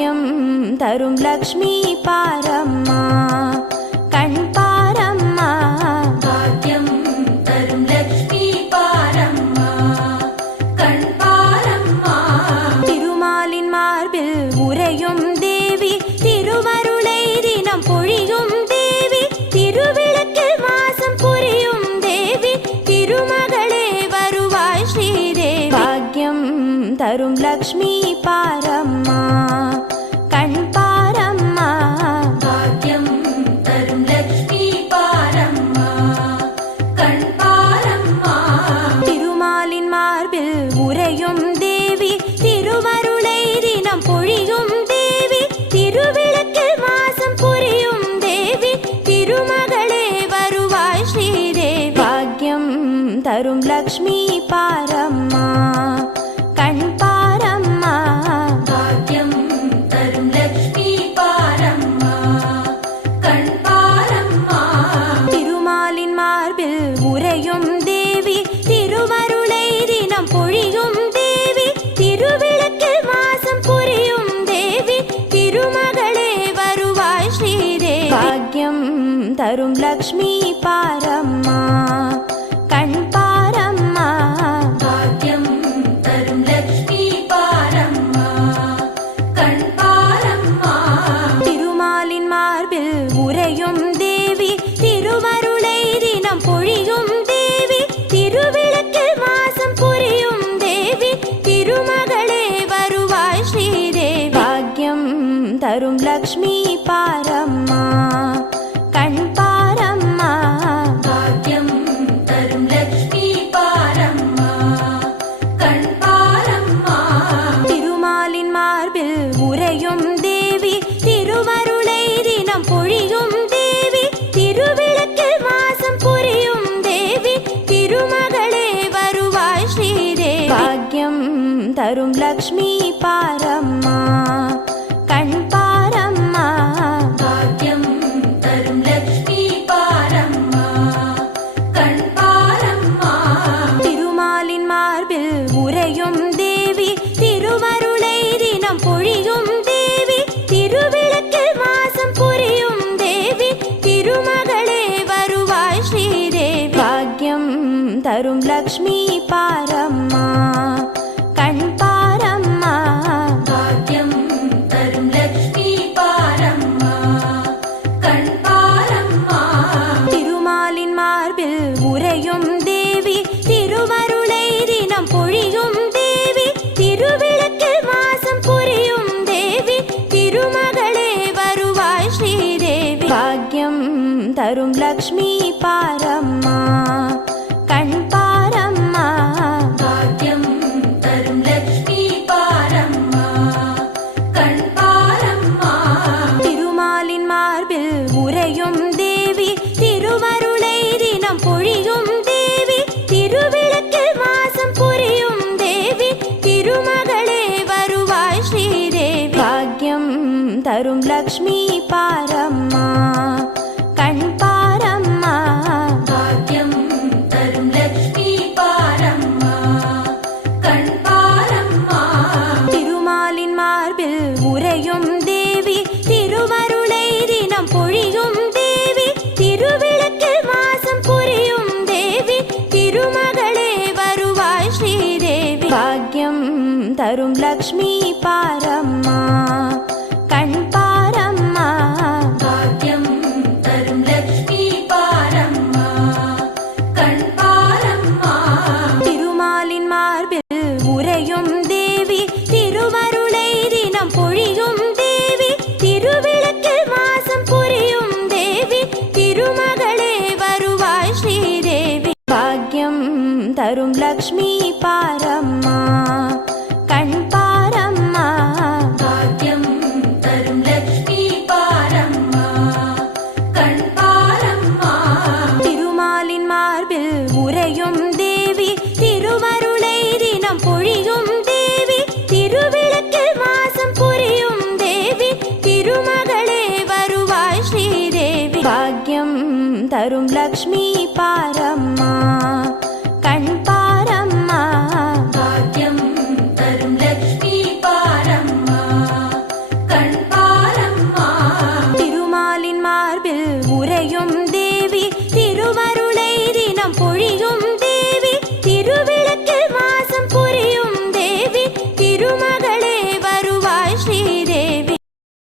பாக்யம் தரும் லக்ஷ்மி பாரம்மா கண் பாரம்மா பாக்யம் தரும் லக்ஷ்மி பாரம்மா கண் பாரம்மா திருமாலின் மார்பில் உறையும் தேவி திருவருளை தினம் பொழியும் தேவி திருவிளக்கில் வாசம் புரியும் தேவி திருமகளே வருவாய் ஸ்ரீதேவி பாக்யம் தரும் லக்ஷ்மி பாரம்மா கண் பாரம்மா பாக்யம் தரும் லக்ஷ்மி பாரம்மா கண் பாரம்மா திருமாலின் மார்பில் உறையும் தேவி திருவருளை தினம் பொழியும் தேவி திருவிளக்கில் வாசம் புரியும் தேவி திருமகளே வருவாய் ஸ்ரீதேவி பாக்யம் தரும் லக்ஷ்மி பாரம்மா கண் பாரம்மா பாக்யம் தரும் லக்ஷ்மி பாரம்மா கண் பாரம்மா திருமாலின் மார்பில் உறையும் தேவி திருவருளை தினம் பொழியும் தேவி திருவிளக்கில் வாசம் புரியும் தேவி திருமகளே வருவாய் ஸ்ரீதேவி பாக்யம் தரும் லக்ஷ்மி பாரம்மா கண் பாரம்மா பாக்யம் தரும் லக்ஷ்மி பாரம்மா கண் பாரம்மா திருமாலின் மார்பில் உறையும் தேவி திருவருளை தினம் பொழியும் தேவி திருவிளக்கில் வாசம் புரியும் தேவி திருமகளே வருவாய் ஸ்ரீதேவி பாக்யம் தரும் லக்ஷ்மி பாரம்மா கண் பாரம்மா பாக்யம் தரும் லக்ஷ்மி பாரம்மா கண் பாரம்மா திருமாலின் மார்பில் உறையும் தேவி திருவருளை தினம் பொழியும் தேவி திருவிளக்கில் வாசம் புரியும் தேவி திருமகளே வருவாய் ஸ்ரீதேவி பாக்யம் தரும் லக்ஷ்மி பாரம்மா கண் பாரம்மா பாக்யம் தரும் லக்ஷ்மி பாரம்மா கண் பாரம்மா திருமாலின் மார்பில் உறையும் தேவி திருவருளை தினம் பொழியும் தேவி திருவிளக்கில் வாசம் புரியும் தேவி திருமகளே வருவாய் ஸ்ரீதேவி பாக்யம் தரும் லக்ஷ்மி பாரம்மா கண் பாரம்மா பாக்யம் தரும் லக்ஷ்மி பாரம்மா கண் பாரம்மா திருமாலின் மார்பில் உறையும் தேவி திருவருளை தினம் பொழியும் தேவி திருவிளக்கில் வாசம் புரியும் தேவி திருமகளே வருவாய் ஸ்ரீதேவி பாக்யம் தரும் லக்ஷ்மி பாரம்மா கண் பாரம்மா பாக்யம் தரும் லக்ஷ்மி பாரம்மா கண் பாரம்மா திருமாலின் மார்பில் உறையும் தேவி திருவருளை தினம் பொழியும் தேவி திருவிளக்கில் வாசம் புரியும் தேவி திருமகளே வருவாய் ஸ்ரீதேவி பாக்யம் தரும் லக்ஷ்மி பாரம்மா கண் பாரம்மா பாக்யம் தரும் லக்ஷ்மி பாரம்மா கண் பாரம்மா திருமாலின் மார்பில் உறையும் தேவி திருவருளை தினம் பொழியும் தேவி திருவிளக்கில் வாசம் புரியும் தேவி திருமகளே வருவாய் ஸ்ரீதேவி பாக்யம் தரும் லக்ஷ்மி பாரம்மா கண் பாரம்மா பாக்யம் தரும் லக்ஷ்மி பாரம்மா கண் பாரம்மா திருமாலின் மார்பில் உறையும் தேவி திருவருளை தினம் பொழியும் தேவி திருவிளக்கில் வாசம் புரியும் தேவி திருமகளே வருவாய் ஸ்ரீதேவி பாக்யம் தரும் லக்ஷ்மி பாரம்மா கண் பாரம்மா பாக்யம் தரும் லக்ஷ்மி பாரம்மா கண் பாரம்மா திருமாலின் மார்பில் உறையும் தேவி திருவருளை தினம் பொழியும் தேவி திருவிளக்கில் வாசம் புரியும் தேவி திருமகளே வருவாய் ஸ்ரீதேவி பாக்யம் தரும் லக்ஷ்மி பாரம்மா கண் பாரம்மா பாக்யம் தரும் லக்ஷ்மி பாரம்மா திருமாலின் மார்பில் உறையும் தேவி திருவருளை தினம்